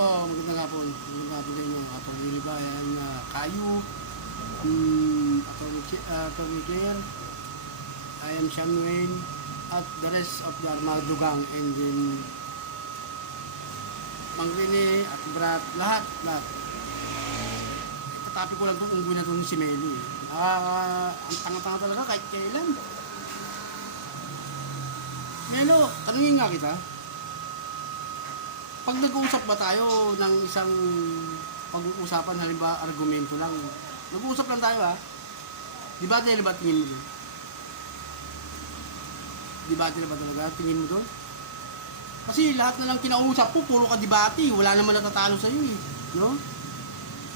Magandang hapon. Magandang hapon sa inyo. Atty. Libayan, Kayu, Atty. Claire, I am Sean Wayne, at the rest of the Armada Dugang, and then Mang Rene, at Brad, lahat. Katapi ko lang itong unggoy na itong si Melo eh. Ang tanga-tanga talaga kahit kailan. Melo, tanungin nga kita. Pag nag-uusap ba tayo ng isang pag-uusapan, halimbawa argumento lang, nag-uusap lang tayo debate na ba tingin mo doon? Debate na ba talaga tingin mo doon? Kasi lahat na lang kinausap po, puro ka debate, wala naman natatalo sa'yo eh, no?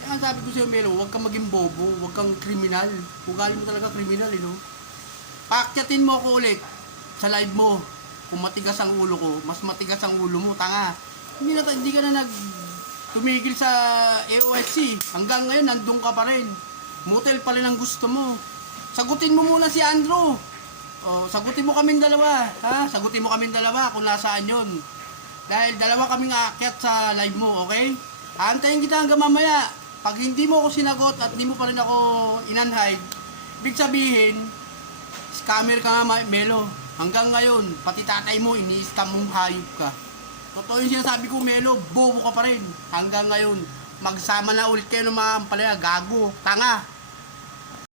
Kaya sabi ko sa'yo, Melo, huwag kang maging bobo, huwag kang kriminal, ugali mo talaga kriminal eh, no? Paakyatin mo ako ulit sa live mo. Kung matigas ang ulo ko, mas matigas ang ulo mo, tanga. Hindi ka na tumigil sa AOSC. Hanggang ngayon, nandun ka pa rin. Motel pa rin ang gusto mo. Sagutin mo muna si Andrew. Sagutin mo kaming dalawa. Sagutin mo kaming dalawa kung nasaan yun. Dahil dalawa kaming aakyat sa live mo, okay? Aantayin kita hanggang mamaya. Pag hindi mo ako sinagot at hindi mo pa rin ako inunhide, ibig sabihin, scammer ka nga, Melo. Hanggang ngayon, pati tatay mo, ini-scam mong hayop ka. Totoo yung sinasabi ko, Melo, bobo ka pa rin. Hanggang ngayon, magsama na ulit kayo ng mga ampalaya, gago, tanga.